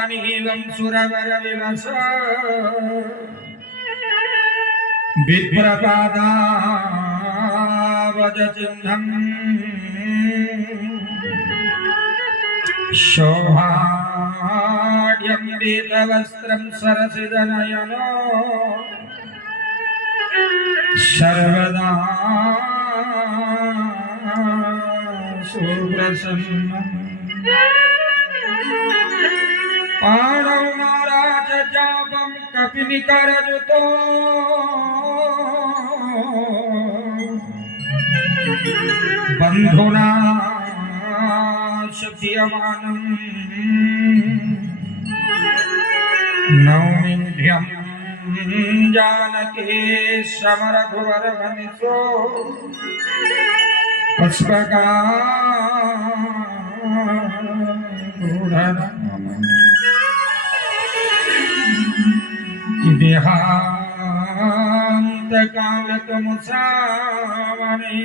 वनीवं सुरवरविलस विप्रपादावजचिह्नं शोभाढ्यं पीतवस्त्रं सरसिजनयनो सर्वदा सुप्रसन्नम् पाणौ महाराज जापं कपिनिकरजुतो बन्धुना शुभ्यमानं नौमिध्यं जानकी समरघुवरवनिसो देहांत कालकमुसामणि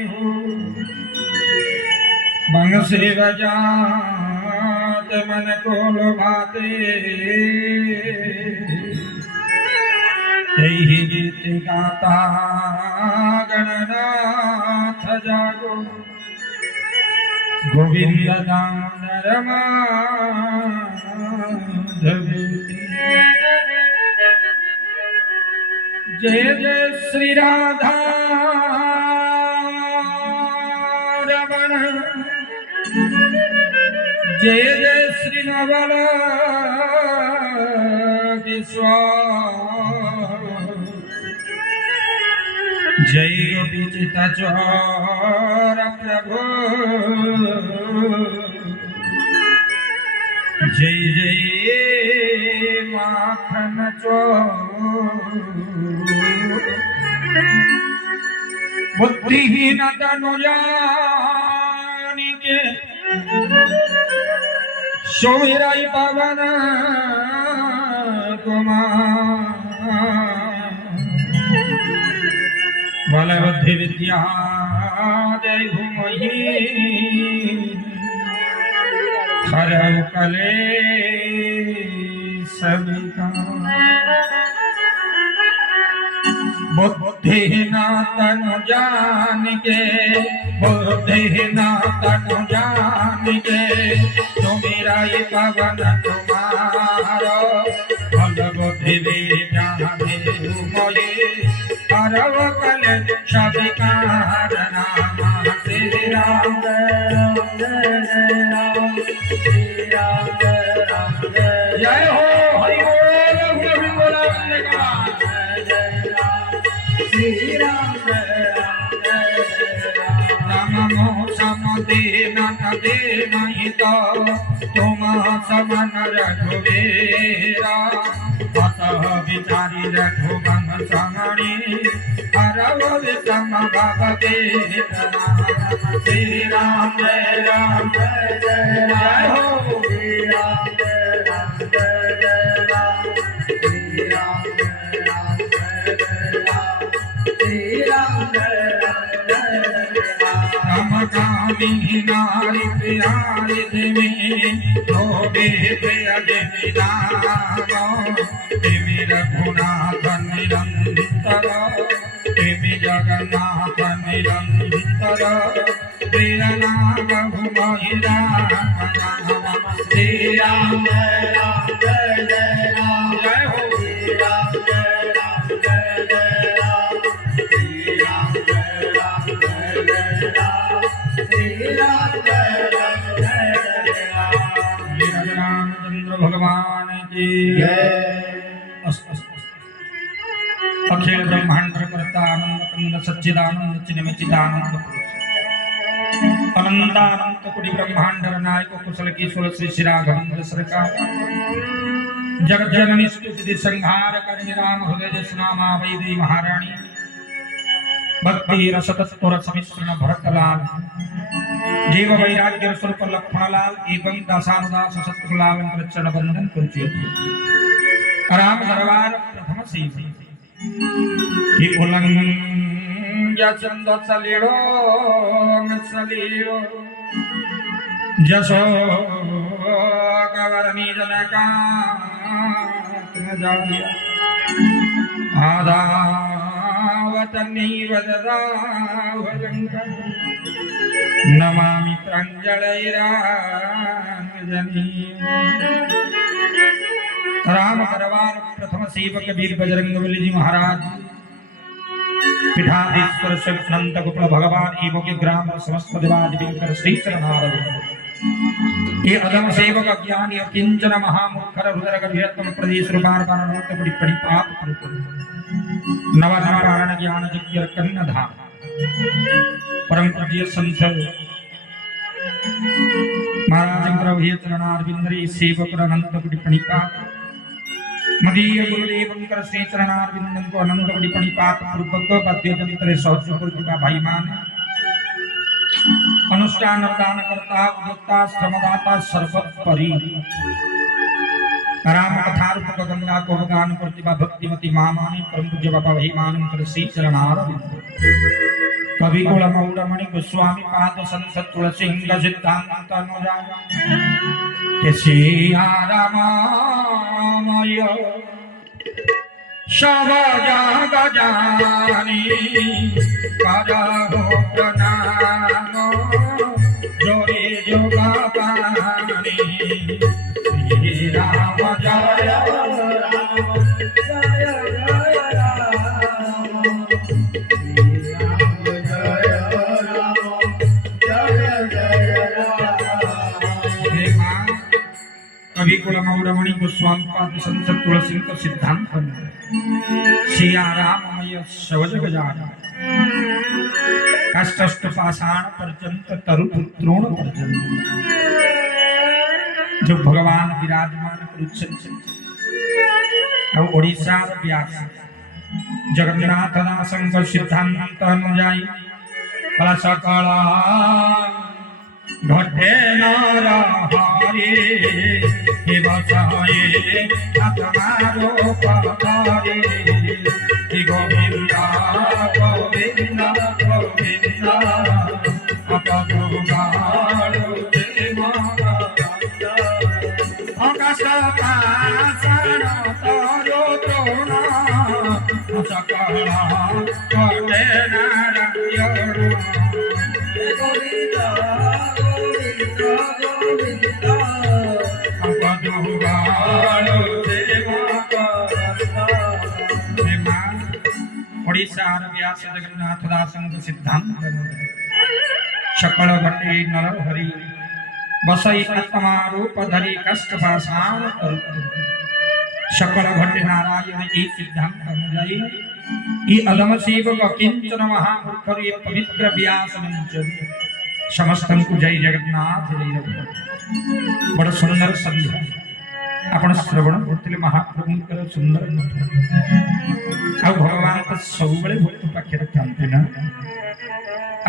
हो बंसी बजात मन को लुभाते यही गीत गाता गणनाथ जागो गोविंद दामोदर माधव जय जय श्री राधा रमण जय जय श्री नवल जय गोपीचित चोर प्रभु जय जय माखन चोर बुद्धिहीन तनुजानी के सोमिराई पवन कुमार बलबुद्धि विद्या जय घुमही हरऊ कले सविता बुद्धिहीन तनु जान के बुद्धिहीन तनु जान के तुमेरा ये पवन तुम्हारो बलबुद्धि विद्या जय घुमही हरऊ कले सविता नाम श्री राम जय हो हरि बोल श्री राम नमो समदे नदे नहीं तो तुम समन रघुवीरा बसह विचारी रघुवंश समणी हरव विषम भवते श्री राम जय हो श्री राम रामकामी नारी प्यारी देवी धोबे प्रियजनी नाम तेमी रघुनाथ निरंतर तेमी जगन्नाथ निरंतर प्रिय नाम घुमहि राम श्री राम जय राम जय हो श्री राम भगवान की अखिल ब्रह्मांड करता आनंद कंद सच्चिदानंद चिन्मयचिदानंद अनंतानंत कोटि ब्रह्मांड नायक कुशल किशोर श्री श्री राघवेंद्र सरकार जगत जननी स्तुति संहार करणी राम हृदय सुनामा वैदेही महारानी भक्ति रस तत्व समिश्रण भरतलाल जीव वैराग्य स्वरूप लक्ष्मणलाल एवं दासानुदास सत्कुलाल चरण बंधन कुरुचि राम दरबार प्रथम सीधी ही उल्लंघन चंद सलीड़ो जसो कवरनी जनका जागिया आदावतनी वददावजंका नमामि प्रांजलैराजनी राम दरबार प्रथम सेवक वीर बजरंगबली जी महाराज पीठाधीश्वर शिवानंद गोपाल भगवान एवं ग्राम समस्त देवादि विंकर श्री चरणारविंद ये अधम सेवक अज्ञानी अकिंचन महामुखर हृदय गभीरतम प्रदेश रूपार पारणोत्त बड़ी बड़ी पाप नवधन पारण ज्ञान यज्ञ कन्नधाम परम पूज्य संत महाराज ग्रह चरणारविंदरी सेवक अनंत बड़ी बड़ी पाप मदीय गुरुदेव कर श्री चरणारविंदन को अनंत बड़ी बड़ी पाप पूर्वक पद्य जंत्र सौच का भाई मान अनुष्ठान दान करता उद्योक्ता श्रमदाता सर्वोपरि राम कथा रूप गंगा को गान प्रतिभा भक्तिमती मामानी परम पूज्य बाबा भाई मान कर श्री चरणारविंद कवि कुलमौड़मणि गोस्वामी पाद संसद तुलसी सिद्धांत अनुराग सिया रामाय सब जग जानी करहु प्रणाम जोरे जोगा पानी श्री राम जय राम जय जय राम कवि कुलमौड़मणि गोस्वामी पाद संसद तुलसी सिद्धांत सिया राममय सब जग जानी कष्ट पाषाण पर्यंत तरु द्रोण पर्यंत जो भगवान विराजमान और ओडिशा व्यास जगन्नाथ दासंग सिद्धांत अनुजाई फल सकल घटे नर हरे हे बसाए आत्मारो पधारे हे गोविंदा गोविंदा गोविंदा अपगुगालो देवा आकाश पाषाण तरो द्रोण सकल घटे नारायण गोविंदा ओडिशा व्यास जगन्नाथ दासंग सिद्धांत सकल घटे नर हरि बसई आत्मा रूप धरि कष्ट पाषाण सकल घटे नारायण ई सिद्धांत अनुजाई ई अधम सेवक किंचन महामूर्खर ये पवित्र व्यास मंचन समस्तन को जय जगन्नाथ जय जगन्नाथ बड़ सुंदर संध्या आपण श्रवण करथिले महाप्रभुंकर सुंदर आ भगवान तो सब बड़े भक्त पाखे रखते ना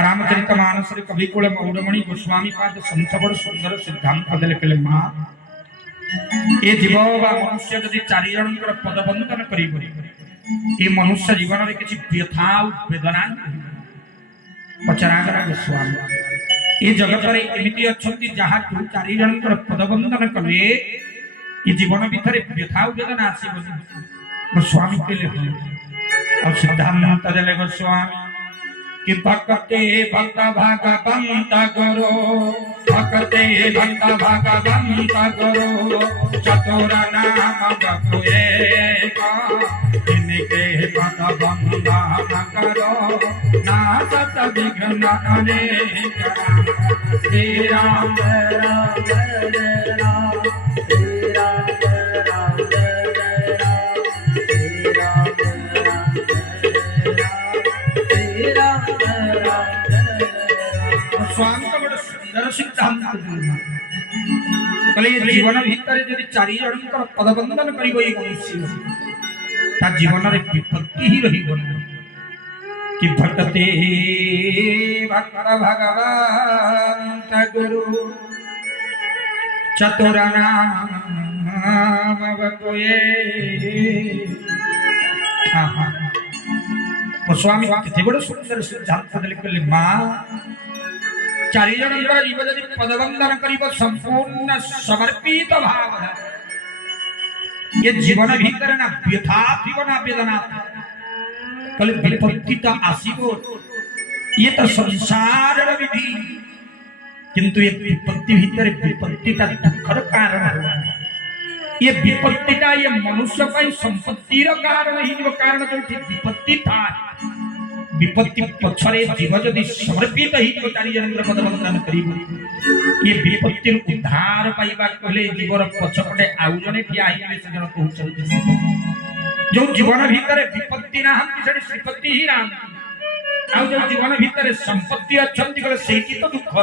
रामचरित मानस रे कवि कुल मौड़मणि गोस्वामी पाद संत बड़ सुंदर सिद्धांत देले केले मां ए जीव बा मनुष्य यदि चारि जनकर पदबंधन करिबो ए मनुष्य जीवन रे किछि व्यथा वेदना पचरागरा गोस्वामी ए जगत रे एमिति अछंती जहा तू चारि जनकर पदबंधन कले ये जीवन भीतर व्यथा वेदना आसीबो गोस्वामी केले और सिद्धांत देले गोस्वामी कि भक्ते भक्त भागवंत करो भक्ते भक्त भागवंत करो चतुर नाम बपुए इनके पद बंधन करो ना सत विघ्न अनेक श्री राम राम जय राम श्री राम राम जय राम श्री राम स्वामी का बड़ा सुंदर सिद्धांत कले जीवन भीतर यदि चारि जनकर पदबंधन करिबो ई मनुष्य ता जीवन रे विपत्ति ही रहिबो कि भक्ते भक्त भगवंत गुरु चतुर नाम बपुए स्वामी कितने बड़े सुंदर सिद्धांत देले मां चारि जनकर जीव यदि पदवंदन करिब संपूर्ण समर्पित भाव ये जीवन भीतर ना व्यथा थी ना वेदना कल विपत्ति तो आसीबो ये तो संसार विधि किंतु ये विपत्ति भीतर विपत्ति का दुखर कारण ये विपत्ति का ये मनुष्य का संपत्ति कारण ही जो कारण जो विपत्ति था विपत्ति पछरे जीव यदि समर्पित ही जो चारि जनकर पदवंदन करिब ये विपत्ति उद्धार पाइबा कहले जीवर पछपटे आउ जने ठिया ही से जन कहउछन जो जीवन भीतर विपत्ति ना हम से विपत्ति ही ना आउ जो जीवन भीतर संपत्ति अछंती कहले सेही तो दुख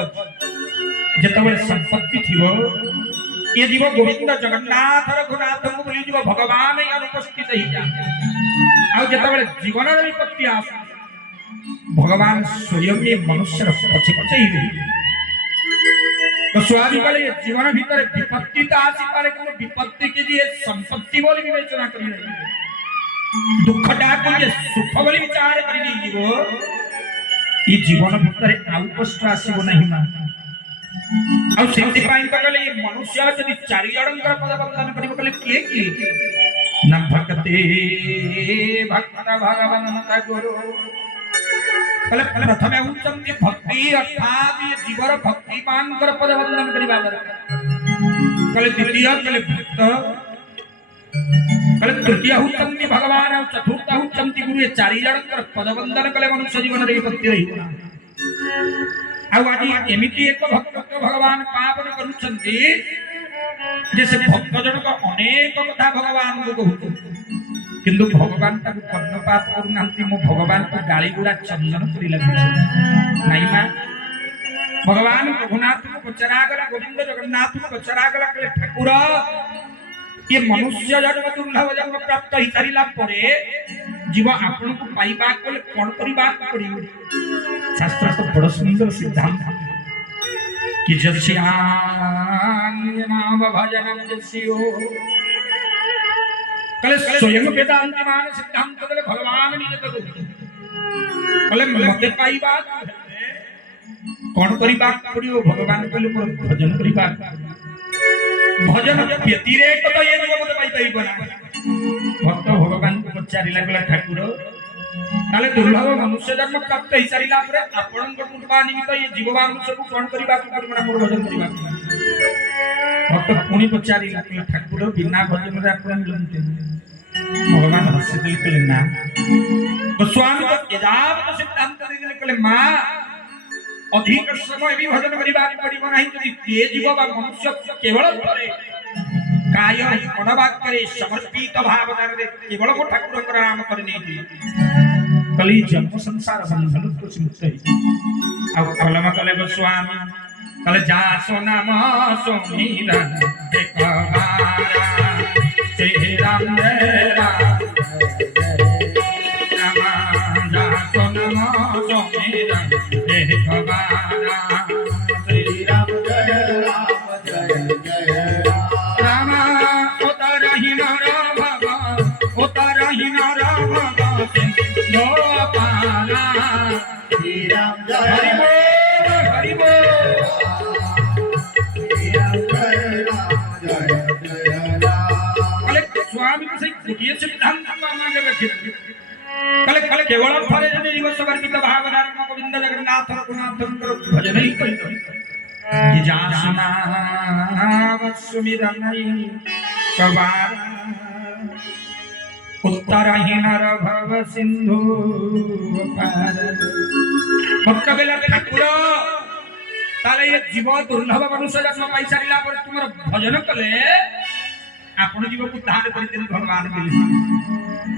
जेतबे संपत्ति थिबो ये जीव गोविंद जगन्नाथ रघुनाथ को बोली जीव भगवान ही अनुपस्थित ही जा आउ जेतबे जीवन विपत्ति आस भगवान स्वयं ये मनुष्य पछे पछे ही तो स्वामी वाले जीवन भीतर विपत्ति तो आसी पारे कि विपत्ति की जी संपत्ति बोली विवेचना करी रही दुखटा को ये सुख बोली विचार करी नहीं वो ये जीवन भीतर आउ कष्ट आसीबो नहीं मा आउ सेति पाइन तो कहले ये मनुष्य यदि चारि जणकर पदवंदन करिबो कहले के न भक्ते भक्त भगवंत गुरु कहले प्रथमे उच्चंति भक्ति अर्थात ये जीवर भक्तिमान कर पदवंदन करिबा दरकार कहले द्वितीय कहले भक्त कहले तृतीय उच्चंति भगवान और चतुर्थ उच्चंति गुरु ये चारि जणकर पदवंदन कले मनुष्य जीवन रे विपत्ति रही आ आज एमिति एक भक्त भगवान पावन करूछंती जैसे भक्त जनक अनेक कथा भगवान को कहू किंतु भगवान ताको कर्णपात करूनांती मो भगवान को गाली गुड़ा चंदन करी लगी नहीं मा भगवान रघुनाथ को पचरा गला गोविंद जगन्नाथ को पचरा गला कहले ठाकुर ये मनुष्य जन्म दुर्लभ जन्म प्राप्त ही करिला परे जीव आपन को पाइबा कोले कोन करिबा पड़ियो शास्त्र तो बड़ सुंदर सिद्धांत कि जस्यान नाम भजनम जस्यो कले स्वयं वेदांत मान सिद्धांत कले भगवान नियत को कले मते पाइबा कोन करिबा पड़ियो भगवान कले भजन करिबा भजन व्यतिरेक तो ये जीव मते पाई बना भक्त भगवान को पचारि लागला ठाकुर ताले दुर्लभ मनुष्य जन्म प्राप्त ही सारिला परे आपन कृपा निमित्त ये जीव मनुष्य को कोन करिबा परिमाण मोर भजन करिबा भक्त पुणी पचारि लागला ठाकुर बिना भजन रे आपन लंते भगवान हसिदिल कले ना गोस्वामी तो यदावत सिद्धांत दिले कले मा अधिक समय भी भजन करिबा पड़िबो नाही यदि ये जीव बा मनुष्य केवल करे काय मनवाक्य समर्पित भावना रे केवल को ठाकुर नाम करनी थी कली जन्म संसार बंधन को मुक्त आ कलम कले गोस्वामी कले जा सो नाम सोमीरन एक बारा श्री राम जय राम राम जा सो नाम सोमीरन एक बारा श्री राम जय कले केवल फले जने जीव समर्पित भावना गोविंद जगन्नाथ रघुनाथ भजन ही करितो कि जासना सुमिरनई कबार उत्तरहीन भव सिंधु पार भक्त बेला ठाकुर ताले ये जीव दुर्लभ मनुष्य जन्म पाई सारिला पर तुमर भजन कले आपण जीव को उद्धार करितेन भगवान मिले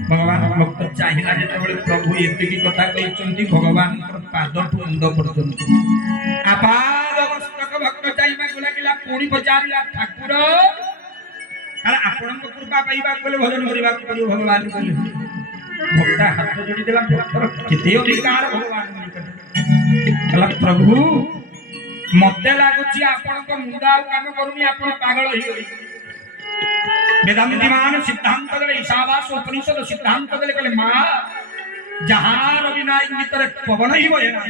भगवान भक्त चाहिला जेतेबेले प्रभु एतिकी कथा कहचंती भगवान पाद टुंड पर्यंत आपाद मस्तक भक्त चाहिबा गुला किला पुणी पचारिला ठाकुर अरे आपण को कृपा पाइबा कोले भजन करिबा पड़ियो भगवान कहले भक्त हाथ जोड़ी देला भक्तर केते अधिकार भगवान निकट कला प्रभु मते लागुची आपण को मुंडा काम करूनी आपण पागल होई गई वेदांती मान सिद्धांत दले ईशावास उपनिषद सिद्धांत दले कले मां जहां रविनायक भीतर पवन ही बहे ना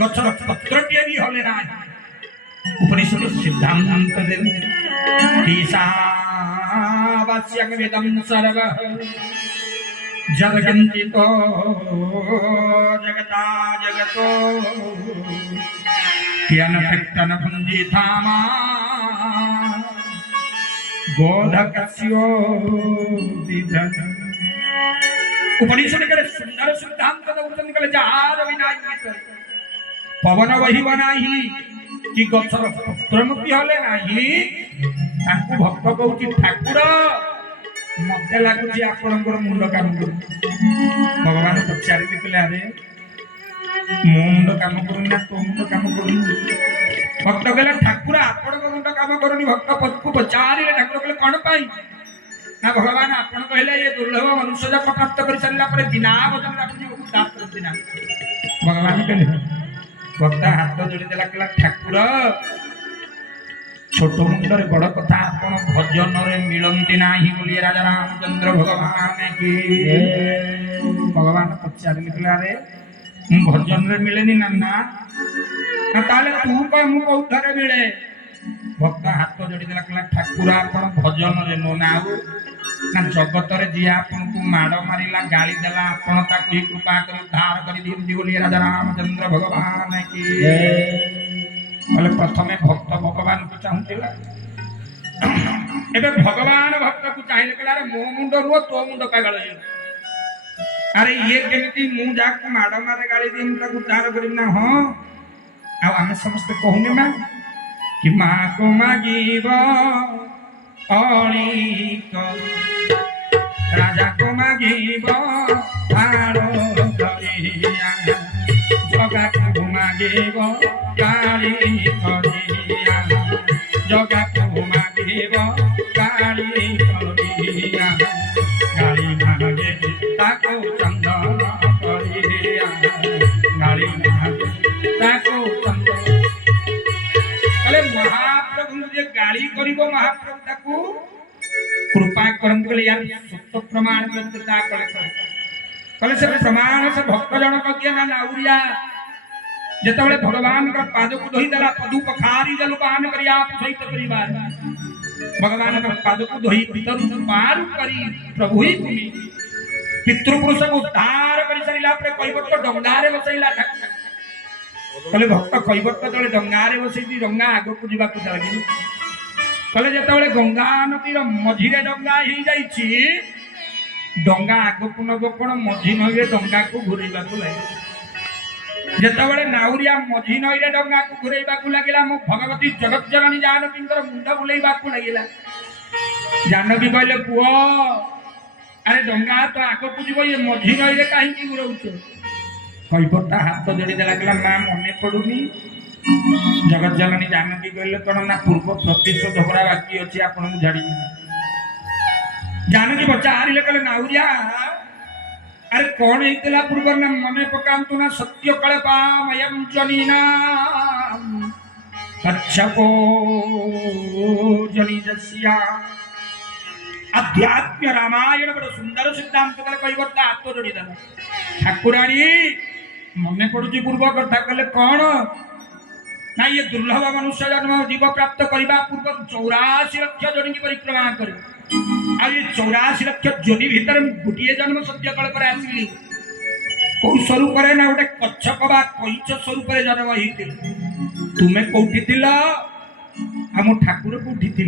ଗଛର ପତ୍ରଟିଏ ବି ହଲେ ନାହିଁ। ଉପନିଷଦ ସିଦ୍ଧାନ୍ତ ଦେଲେ ଈଶାବାସ୍ୟଂ ବେଦଂ ସର୍ବଃ ଯଦକିଞ୍ଚିତୋ ଜଗତା ଜଗତୋ ୟନ ତକ୍ତନ পুঞ্জিধামা गोधकस्यो विधन। उपनिषद के सुंदर सिद्धांत दउछन कले जहार विनाई पवन वही बनाही कि गछर पत्रमुक्ति हले नाही ताकू भक्त कहउची ठाकुर मते लागुची आपनकर मुंड काम करू। भगवान पचारि लिखले अरे मो मुंड काम करू ना तो मुंड काम करू। भक्त कहले ठाकुर आपण मुंड काम करूनी। भक्त पदकू पचारि ठाकुर कहले कोन पाई ना भगवान आपण कहले ये दुर्लभ मनुष्य जब प्राप्त कर सल्ला पर बिना वजन आपनी उद्धार करते ना। भगवान कहले भक्त हाथ जोड़ी देला कहला ठाकुर छोट मुंडर बड़ कथा आपण भजन रे मिलंती नाही बोली राजा रामचंद्र भगवान की। भगवान पचारि लिखला रे भजन रे मिलेनी ना ताले तू कह मु कौथरे मिले। भक्त हाथ जोड़ी देला कहला ठाकुर आपण भजन रे नो नाउ ना जगत रे जी आपण को माड़ मारिला गाली देला आपण ताकू ही कृपा कर उद्धार कर दियंती बोली राजा रामचंद्र भगवान की। बोले प्रथमे भक्त भगवान को चाहुतिला एबे भगवान भक्त को चाहिए कहला रे मो मुंड रो तो मुंड पागल हे। अरे ये केमिति मु जाक माड़ मारे गाली दिम ताकू उद्धार करिम ना। हां आ आमे समस्त कहूने ना कि माँ को मागिब अलिक राजा को मागिब आरो करिया जगा को मागिब काली करिया जगा को मागिब काली करिया गाली मागे ताको चंदन करिया गाली मागे ताको चंदन। महाप्रभु जे गाली करिबो महाप्रभु ताकू कृपा करन बोले यार सत्य प्रमाण करता कले से प्रमाण से भक्त जन कके ना नाउरिया जेतबेले भगवान का पाद को धोई देला पदु पखारी जल पान करिया आप सहित परिवार भगवान का पाद को धोई भीतर पार करी प्रभु ही भूमि पितृपुरुष को उद्धार करि सरिला पर कइबत डंगारे बसैला कले भक्त कइबत तले डंगारे बसैती डंगा आगो को जीवा को लागि कले जेतबेले गंगा नदीर मझिरे डंगा ही जाईची डंगा आगो को नगो कोन मझि नइरे डंगा को घुरैबा को लागि जेतबेले नाउरिया मझि नइरे डंगा को घुरैबा को लागिला मो भगवती जगत जननी जानकींकर मुंड बुलैबा को लागिला। जानकी कहले पुओ अरे डंगा तो आगो को जीव ये मझि नइरे काहे की घुरौछ कइबता हाथ जोड़ी देला कहला मां मने पडुनी। जगत जननी जानकी कहले कोन ना पूर्व प्रतिशोध होरा बाकी अछि आपन को झाड़ी जानकी बच्चा हारिले कहले नाउरिया अरे कौन हेतला पूर्व ना मने पकांतु ना सत्य कल्पा मयम जनीना अच्छको जनी जस्या अध्यात्म रामायण बड़ सुंदर सिद्धांत कले कइबता हाथ जोड़ी देला ठाकुराणी मने पड़ुची पूर्व कथा कले कौन ना ये दुर्लभ मनुष्य जन्म जीव प्राप्त करने पूर्व 84 लक्ष जोड़ी की परिक्रमा कर 84 लक्ष जोड़ी भीतर गोटे जन्म सत्य कल्प आसली कौ स्वरूप ना गोटे कच्छप बा कईच स्वरूप जन्म होती तुम्हें कौटी थिल आम ठाकुर कौटी थी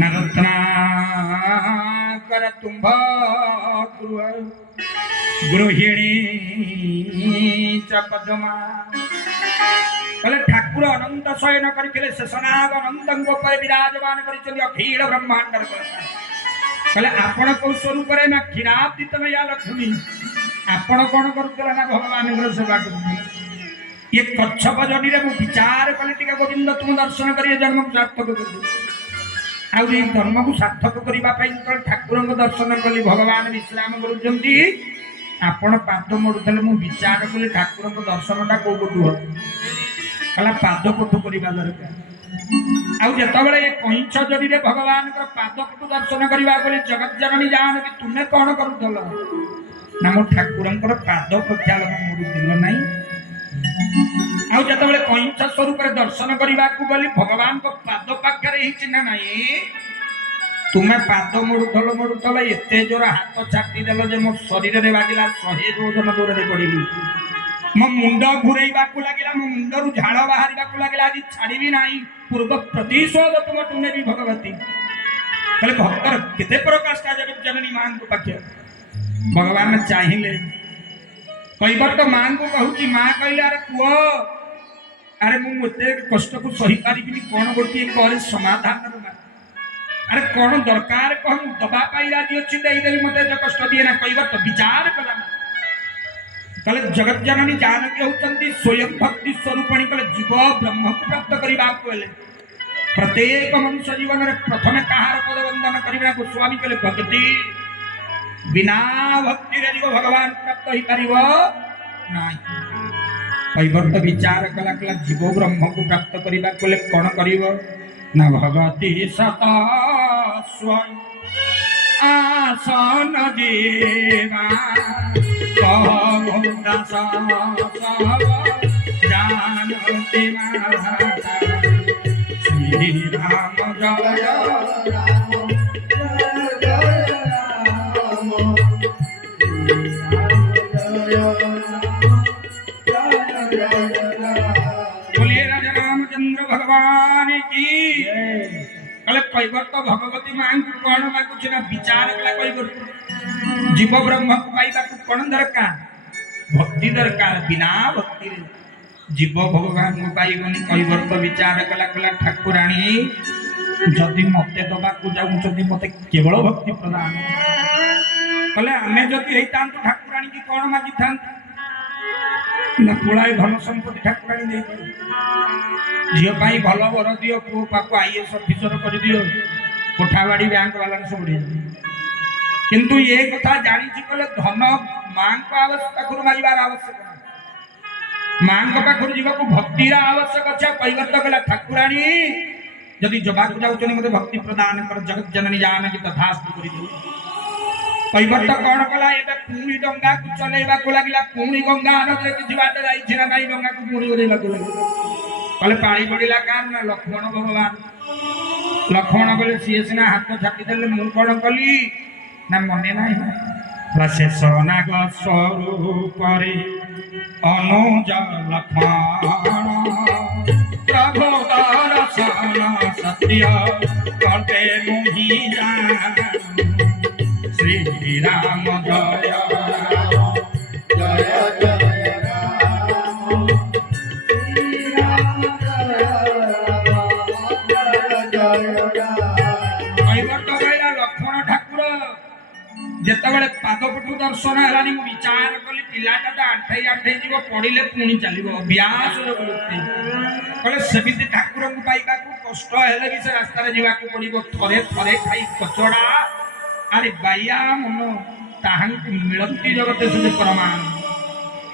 ना रत्नाकर तुम्भ गृहिणी च पद्मा कले ठाकुर अनंत शयन करथिले शेषनाग अनंतंग पर विराजमान करिसथि अखिल ब्रह्मांड कले आपण को स्वरूप रे ना खिराती तमे या लक्ष्मी आपण कोन करथला ना भगवान के सेवा करथि ये कच्छप जनी रे विचार कले टिका गोविंद तुम दर्शन करिए जन्म सार्थक कर आ ये धर्म को सार्थक करबा पई ठाकुर को दर्शन कली भगवान विश्राम करूछंती आपण पाद मोडुथले मु विचार कले ठाकुर को दर्शनटा को गोटु कला पाद पटु करबा दरकार आ जेतबेले ए कइछ जडी रे भगवान को पाद पटु दर्शन करबा बोले जगत जननी जान कि तुमे कोन करूथल ना मो ठाकुरंकर पाद प्रक्षालन मोडु दिल नाही ଆଉ ଯେତେବେଳେ କଇଁଛ ସ୍ୱରୂପରେ ଦର୍ଶନ କରିବାକୁ ଗଲି ଭଗବାନଙ୍କ ପାଦ ପାଖରେ ହିଁ ଚିହ୍ନା ନାହିଁ ତୁମେ ପାଦ ମୋଡୁଥଲ ଏତେ ଜୋର ହାତ ଚାଟିଦେଲ ଯେ ମୋ ଶରୀରରେ ବାଜିଲା 100 ଯୋଜନ ଦୂରରେ ପଡିଲି ମୋ ମୁଣ୍ଡ ଘୁରେଇବାକୁ ଲାଗିଲା ମୋ ମୁଣ୍ଡରୁ ଝାଳ ବାହାରିବାକୁ ଲାଗିଲା ଆଜି ଛାଡ଼ିବି ନାହିଁ ପୂର୍ବ ପ୍ରତିଶୋଧ ତୁମଠୁ ନେବି ଭଗବତୀ କହିଲେ ଭକ୍ତର କେତେ ପ୍ରକାଶଟା ଜଗଜ୍ଜନନୀ ମାଙ୍କ ପାଖରେ ଭଗବାନ ଚାହିଁଲେ କୈବର୍ତ୍ତ ମାଙ୍କୁ କହୁଛି ମା କହିଲେ ଆରେ ପୁଅ ଆରେ ମୁଁ ଏତେ କଷ୍ଟକୁ ସହିପାରିବିନି କଣ ଗୋଟିଏ ପରେ ସମାଧାନ ଆରେ କଣ ଦରକାର କହ ମୁଁ ଦବା ପାଇଁ ରାଜି ଅଛି ଦେଇଦେବି ମତେ ଏତେ କଷ୍ଟ ଦିଏ ନା କୈବର୍ତ୍ତ ବିଚାର କଲା कहले जगत जननी जानकी होती स्वयं भक्ति स्वरूपणी कहले जीव ब्रह्म को प्राप्त करने प्रत्येक मनुष्य जीवन में प्रथम कहार पद वंदन करने गोस्वामी कहले भक्ति बिना भक्ति जीव भगवान प्राप्त हो पार कैवर्त विचार कला कला जीव ब्रह्म को प्राप्त करने कौन कर भगवती सत आसन जीवा जानती माता श्री राम जय बोलिए राजा रामचंद्र भगवान की कले कैवर्त भगवती मां को कौन मागुछ ना विचार कला कैवर्त जीव ब्रह्म को पाइबा कौन दरकार भक्ति दरकार बिना भक्ति जीव भगवान को पाइबनी कैवर्त विचार कला कला ठाकुराणी जदि मते दबा को जाउछथि मते केवल भक्ति प्रदान कले आमे जदि हेतांत ठाकुराणी की कौन मागी थांत ना पुळाय धन संपत्ति ठाकुराणी दे झियो पाई भल वर दियो पु पाको आईएएस ऑफिसर कर दियो कोठावाड़ी बैंक बैलेंस बढ़ी किंतु ये कथा जानी कले धन मां को आवश्यक मांगार आवश्यक मां पाखर जीवा भक्तिर आवश्यक अच्छे कैवर्त कला ठाकुराणी जदि जबाक जाऊँ मत भक्ति प्रदान कर जगत जननी जानकी तथास्तु कर कैवर्त कौन कला पुणी डंगा को चलैवा लगे पुणी गंगा नदी किसी बाट जा डंगा को पुणी उड़ेगा कले पानी पड़ा कार ना लक्ष्मण भगवान लक्ष्मण बोले सी सीना हाथ छाटिदेले मु कौन कली ना मने ना शेष नाग स्वरूप अनुज लक्ष्मण प्रभु दर्शन सत्य करते मुहि जान श्री राम जय जय जय जितेबाला पादपटू दर्शन है विचार कली पिलाटा तो आठे आठे जीव पड़े पुणी चलो अभ्यास कले सेमती ठाकुर को पाइबा कष्ट है भी से रास्ता जावाक पड़ो थरे थरे खाई कचड़ा अरे बाया मन ताहांकु मिलती जगते से प्रमाण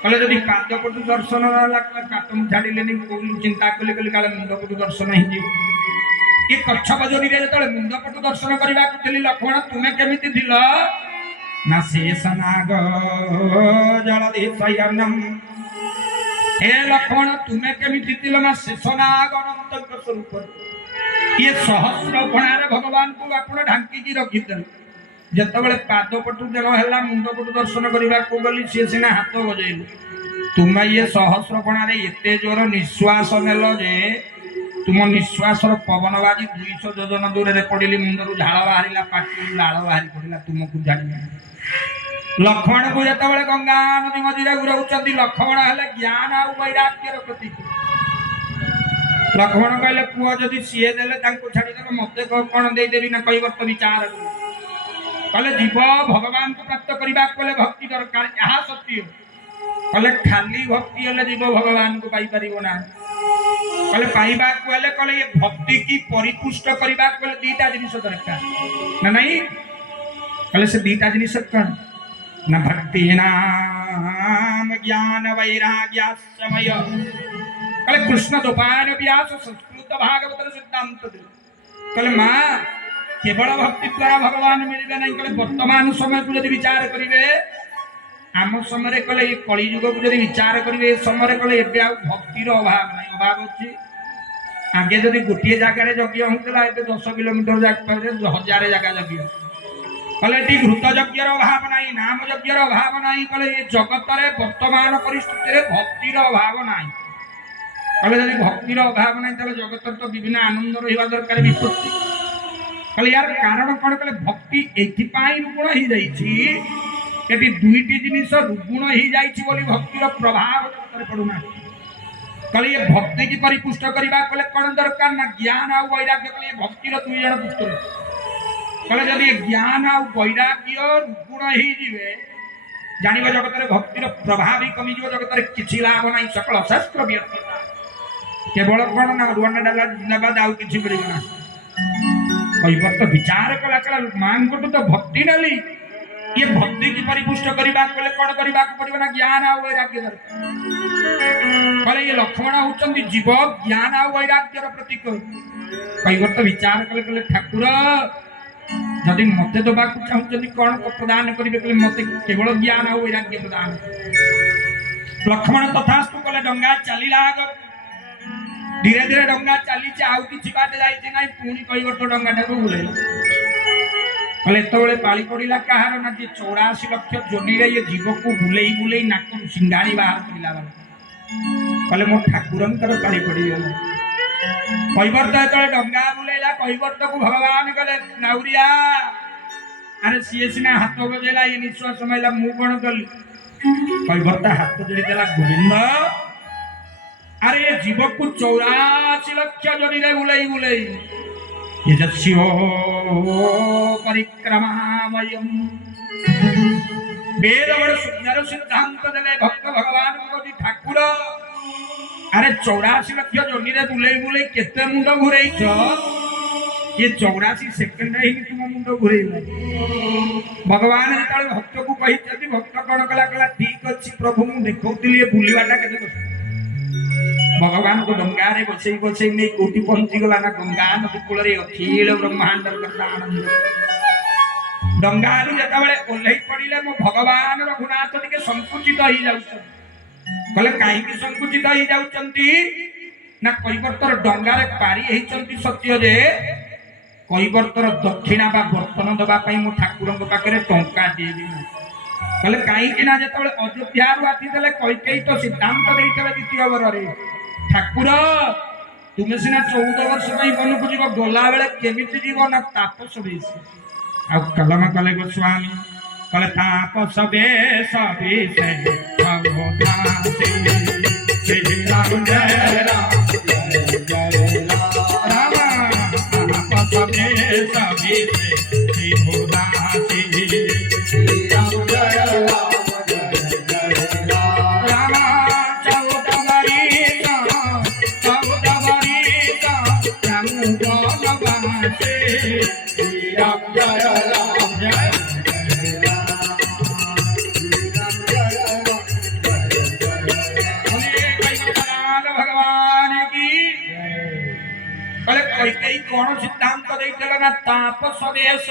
कले जदि पादपटू दर्शन काटम छाड़े चिंता कली कली काले मुंडपटू दर्शन हो ये कच्छप जोड़ी जो मुंडपटू दर्शन करने को लक्ष्मण तुम्हें केमिति थिल ना शेष नाग जलधि शयनम हे लक्ष्मण तुम्हें केमिति थिल ना शेष नाग अनंत स्वरूप ये सहस्र फणारे भगवान को आपण ढांकी रखिदेले जितेबाला पादपटू देल है मुंडपटू दर्शन करने को गली सी सीना हाथ बजेल तुम्हें ये सहस्र फणारे एते जोर निश्वास नेल जे तुम निश्वास पवन बाजी 200 योजन दूर में पड़ी मुंडर झाड़ बाहर पाटी लाड़ बाहरी पड़ा तुमको जान लक्ष्मण को जो गंगा नदी मझे गुराऊँ लक्ष्मण है ज्ञान आ वैराग्यर प्रतीक लक्ष्मण कहले पुआ जदि सी देले छाड़ीदेव मत कौन देदेवी ना कैवर्त विचार कहले जीव भगवान को प्राप्त करने भक्ति दरकार यह सत्य कहले खाली भक्ति हेले जीव भगवान को पाइपर ना कहले पाइबा कहले ये भक्ति की परिपुष्ट करने दीटा जिनिस दरकार ना नहीं कहले से दीटा जिनिस कौन न भक्ति नाम ज्ञान वैराग्य समय कहले कृष्ण दोपायन व्यास संस्कृत भागवत सिद्धांत कहले माँ केवल भक्ति द्वारा भगवान मिलबे नहीं कहले वर्तमान समय को यदि विचार करिवे आम समय कले ये कलिजुग को जब विचार करेंगे समय कले एबे आ भक्तिर अभाव नहीं अभाव अच्छी आगे जब गोटे जगार यज्ञ होता है 10 किलोमीटर जाए 1000 जगह यज्ञ कले घृत यज्ञर अभाव ना नाम यज्ञर अभाव ना कले ये जगत वर्तमान परिस्थिति भक्तिर अभाव ना कले जब भक्तिर अभाव ना जगत तो विभिन्न आनंद रहा दरकार विपत्ति कले यार कारण कौन कले भक्ति एपाई रुगुण हो जाती दुईटी जिनिस रुगुण हो जाती भक्तिर प्रभाव जगत पड़ूना कले ये भक्ति की परिपुष्ट करने कले कौन दरकार ना ज्ञान आ वैराग्य कले भक्तिर 2 जन पुत्र कले जब ये ज्ञान आ वैराग्य रुगुण हो जान जगत भक्तिर प्रभाव ही कमी जगत किसी लाभ ना सकल शास्त्र व्यर्थता केवल कौन ना रुआना डाला जिंदाबाद आउ किसी ना कई बार तो विचार कला कला मां को तो भक्ति डाली ये भक्ति की परिपुष्ट करने कौन करने पड़ो ना ज्ञान आ वैराग्य कले ये लक्ष्मण होती जीव ज्ञान आ वैराग्यर प्रतीक कई बार तो विचार कले कले ठाकुर जदि मत दबा चाहते कौन प्रदान करेंगे मत केवल ज्ञान आ वैराग्य प्रदान लक्ष्मण तथास्तु कले डंगा चलला आग धीरे धीरे डंगा चली आउ कि बाट जाए पुणी कई बार तो डंगा टाक बुले कले ये पाली पड़ा कहार ना जी 84 लक्ष जोनी रे ये जीव को बुले बुले नाक सिंगाणी बाहर पड़ा कले मो ठाकुर पाली पड़गला कई बार तो डंगा बुलेला कई बार तो भगवान कले नाउरिया अरे सी सीना हाथ बजेला ये निश्वास माइला मु कौन कली कई बार तो हाथ जोड़ीदेला गोविंद अरे ये जीव को 84 लक्ष जोनी रे बुले बुले यजस्यो परिक्रमामयम् वेद बड़ सुंदर सिद्धांत देले भक्त भगवान को ठाकुर अरे 84 लक्ष जोनी रे बुले बुले केते मुंड घुरेइछ ये 84 सेकंड ही तुम मुंड घुरेइला भगवान जेतले भक्त को कहि भक्त कोन कला कला ठीक अछि प्रभु मु देखौतिली बुलीवाटा केते भगवान को डंगा रे बसई बसई नहीं कोटि पहुंची गला ना गंगा नदी कूल अखिल ब्रह्मांड आनंद डंगा जिते ओल्लई पड़े मो भगवान रघुनाथ टे संकुचित हो जाले कहीं संकुचित हो जाती ना कई बर्तर डंगार पारी होती सत्य जे कई बर्तर दक्षिणा बा बर्तन दवाई मो ठाकुर पाखे टंका दिए कहले कहीं जो अयोध्या आसीदे कई तो सिद्धांत द्वितीय वरे ठाकुर तुम्हें सीना 14 वर्ष वन को जीव गला बेले केमी जीव ना तापस बेश आलम कले गोस्वामी कले तापस बेश कौन सिद्धांत ना तापस वेश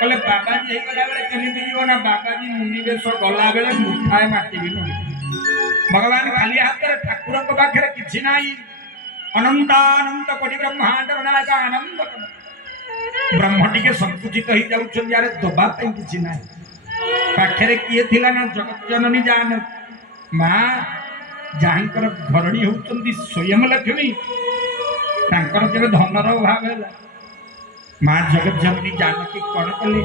कले बाबाजी गला बेले केमिति जीव ना बाबाजी मुनि वेश गला बेले मुठाए माटी भी न भगवान खाली हाथ ठाकुर पाखे किसी ना अनंतानंत कोटि ब्रह्मांड नायक आनंद ब्रह्म टी संकुचित हो जाए दबा कि ना पाखे किए थिला ना जगत जननी जान माँ जहाँकर घरणी होती स्वयं लक्ष्मी तांकर जब धनर अभाव है माँ जगत जननी जानकी कौन कले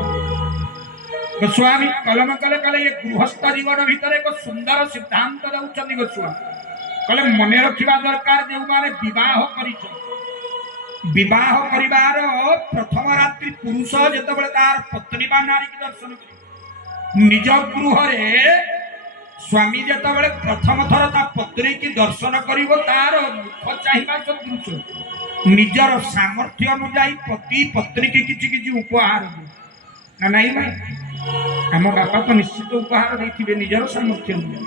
गोस्वामी कलम कले कले ये गृहस्थ जीवन भितर एक सुंदर सिद्धांत दौरान गोस्वामी कले मन रखा दरकार जो माने विवाह परिवार प्रथम रात्रि पुरुष जिते तार पत्नी बा नारी की दर्शन कर निज गृह स्वामी जिते प्रथम थर ता पत्नी की दर्शन कर तार मुख चाहिए सदृश निजर सामर्थ्य अनुजाई पति पत्नी की किसी उपहार ना नहीं भाई आम बापा तो निश्चित उपहार देते निजर सामर्थ्य अनुजाई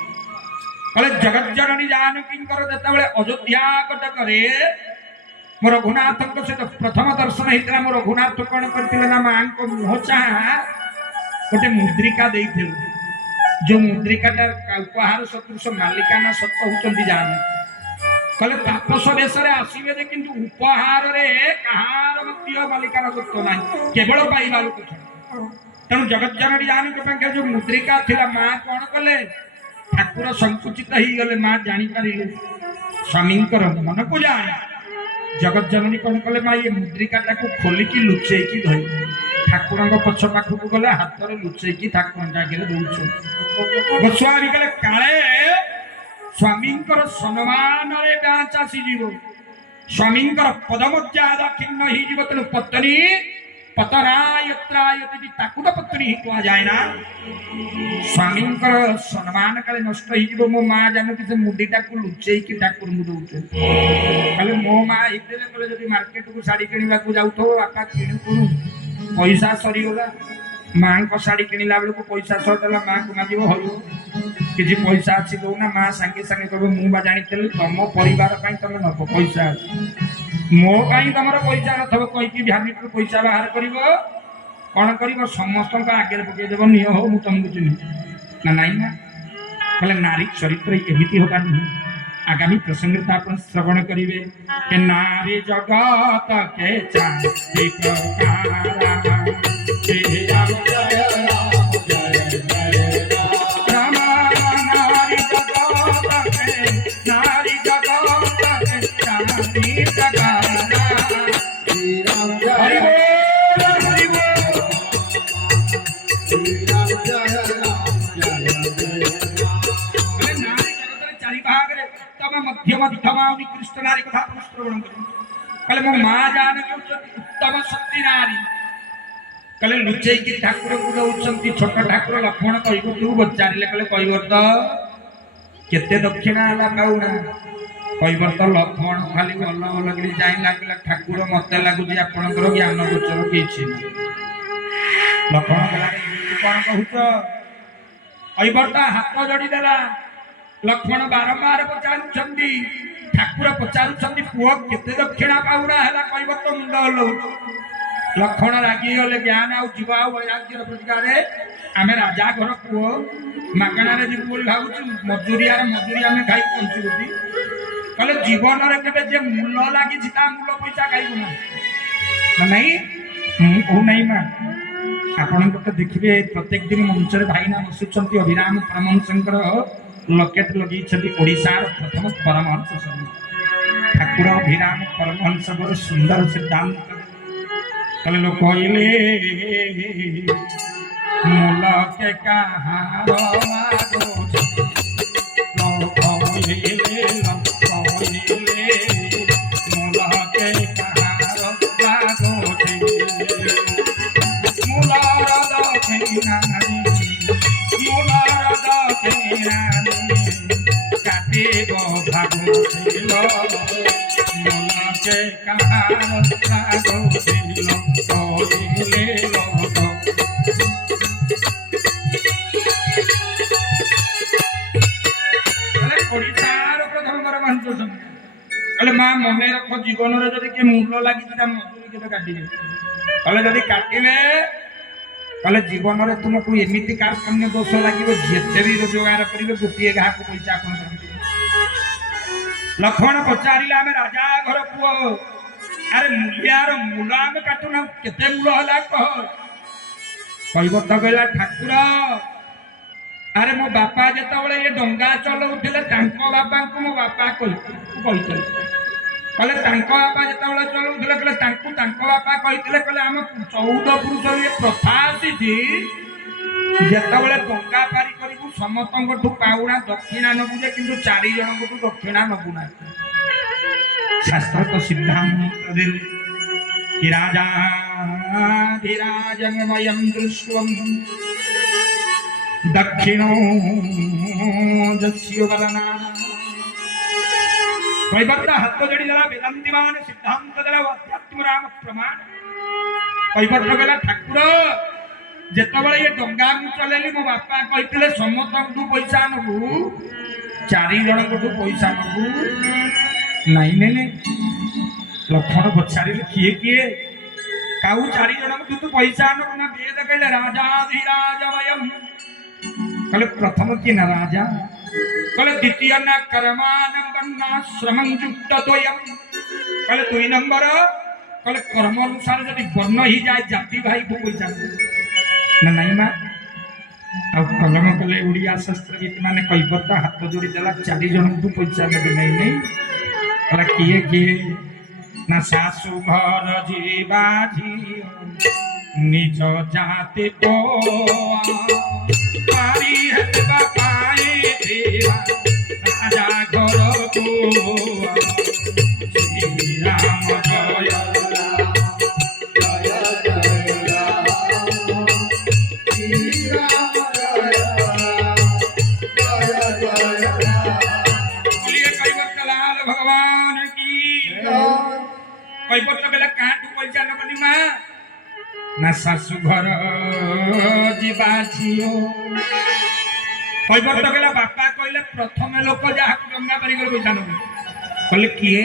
कले जगत जननी जानकी जो अयोध्या कटक मोर रघुनाथ सहित प्रथम दर्शन होता मोर रघुनाथ कौन करते ना माँ को मुह चाह गोटे मुद्रिका जो मुद्रिकाटा उपहार सदृश मालिकाना सत्य होचंती जाने कले तापस देशरे आसीबे जे किंतु उपहार रे कहार मध्य मालिकाना सत्य नाही केवल पाइबा लोक तेणु जगत जननी जानी के पाखे जो मुद्रिका थिला मां कोन कले ठाकुर संकुचित ही गले मां जानी पारिले स्वामी मन को जाए जगत जननी कौन कले माँ ये मुद्रिकाटा को खोलिकी लुचेकी धरी ठाकुर पछ पाखक गले हाथ में लुचेकी ठाकुर आगे दौड़ गोस्वामी कले काले स्वामी सम्मान डांच आसीज स्वामी पदमर्यादा खिन्न हो तेणु पत्नी पतनायत्रायति ताकू तो पत्नी ही कह जाए ना स्वामी सम्मान काले नष्ट हो मो माँ जान कि मुंडीटा को लुचेकी ठाकुर मुझे कले मो माँ हिते मार्केट को शाढ़ी किणवा जाऊ बापा किणु पैसा सरीगला माँ को शाढ़ी किणला बेलू पैसा सरदेला माँ को मागिब हो किसी पैसा अच्छी दौना माँ सांगे सांगे कह मुझा जानी तुम परिवार तुम नब पैसा मो कहीं तुम पैसा नथब कहीकि भ्यानिट पैसा बाहर कर कौन कर समस्त आगे पकईदेव निह हो मुझे तुमको चिन्ह ना नाई ना कहले नारी चरित्र एमती होगा नहीं आगामी प्रसंग आप श्रवण करेंगे नारी जगत के कृष्ण नारी कथा श्रवण कले मो माँ जान उत्तम शक्ति नारी कले लुचेकी ठाकुर को दौरान छोट ठाकुर लक्ष्मण कह तू पचारे कले कह तो केते दक्षिणा है पाऊना कह तो लक्ष्मण खाली भल भल कि जाए लगे ठाकुर मत लगुच आपंकर ज्ञान गोचर किसी लक्ष्मण कौन कहूच कह हाथ जोड़ीदेला लक्ष्मण बारंबार पचारूं ठाकुर पचारूं पुओ केते दक्षिणा पाऊना है कह तो मुंड हल लक्ष्मण रागी गले ज्ञान आव वैराग्यर प्रतिकार आम राजा घर पुओ मगणार जीव बोली भावुँ मजूरियार मजूरी आम खाई पंचुटी कहले जीवन के मूल लगी मूल पैसा खाइबू ना नहीं कहू ना माँ आपण तो देखिए प्रत्येक दिन मंचर भाईना बसुंच अभिराम परमहंसंकर लकेट लगे ओडिशार प्रथम परमहंस ठाकुर अभिराम परमहंस बड़ सुंदर सिद्धांत कल लोग कहले मूल के कहार माँ मन रख जीवन में मूल लगी मजूरी के काटे कले जदि काटे कले जीवन में तुमको एमती कार्पण्य दोष लगे जिते भी रोजगार करेंगे गोटे गाह को पैसा आप लक्ष्मण पचारे आम राजा घर पुओ अरे मूलियार मूल आम काटुना केते मूल है कह तो कहला ठाकुर अरे मो बापा जिते ये डंगा चलाउले बापा को मो बापा कही कले बापा जिते चलाउले बापा कही आम 14 पुरुष ये प्रथा आसी जिते डंगा पारी करू समस्त पाउना दक्षिणा नबुजे कि 4 जन दक्षिणा नबुना शास्त्र तो सिद्धांत राजा धीराजमयं दृष्ट्वा दक्षिणो जस्यो वलना कैवर्त हाथ जोड़ी देला वेदांतिमान सिद्धांत देला अध्यात्म राम प्रमाण कैवर्त गला ठाकुर जेतबेले ये डंगा मु चलेली मो बापा कहितले समस्त पैसा नबु 4 जन को पैसा नबु नहीं नहीं लक्ष्मण पचारे किए किए काऊ 4 जन को पैसा नबु ना वेद कहले राजा धीराज वयम कहले प्रथम की न राजा कहले द्वितीय न कर्मान बन्ना श्रमं युक्त द्वयम कहले 2 नंबर कहले कर्म अनुसार यदि वर्ण ही जाए जाति भाई को पैसा ना नहीं मा आ कलम कले उड़िया शास्त्र गीत माने कैबर्ता हाथ जोड़ी देला 4 जन को पैसा देबे नहीं नहीं कहला किए किए ना सासु घर जीवा जी निज जाति को पारी हतबा पाए देवा राजा घर को श्री राम जय कैबर्त बेला कहाँ तू पैसा नबनी माँ ना सासु घर जीवा झियो कैबर्त बेला बापा कहले प्रथम लोक जहाँ गंगा पारी कर पैसा नब कहले किए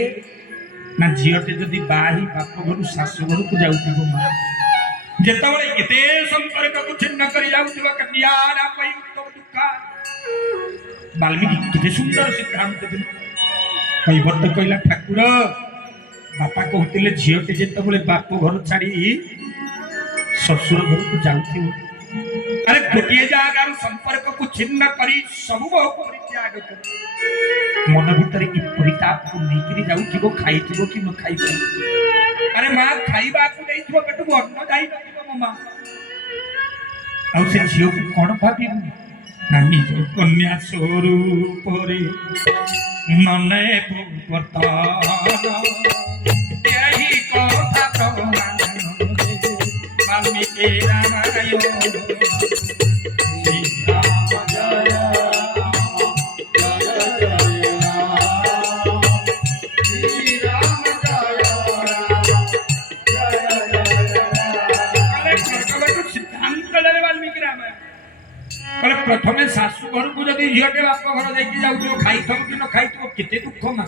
ना झीटे जदि बाही बाप घर सासु घर को जाऊथिबो माँ जेतबळे एते संपर्क को छिन्न करी जाऊथिबो कटियारा पई तो दुख वाल्मीकि केते सुंदर सिद्धांत देले कैबर्त कहला ठाकुर बापा कहते झीटे जिते बाप घर छाड़ी ससुर घर को जाऊ अरे गोटे जगार संपर्क को छिन्न करी सबू बहु परित्याग मन भीतर परिताप को लेकर जाऊ खाई कि न खाई अरे माँ खाइबा पेट को अन्न जाई मो माँ से झील को कौन भाव ना निज कन्या स्वरूप नने यही कथा प्रमाण वाल्मीकि रामायण श्री राम जय श्री राम जय सिद्धांत वाल्मीकि रामायण कहले प्रथमे सासु घर को जदि झीटे बाप घर जाइए जाऊ खाई कि न खाई केते दुख ना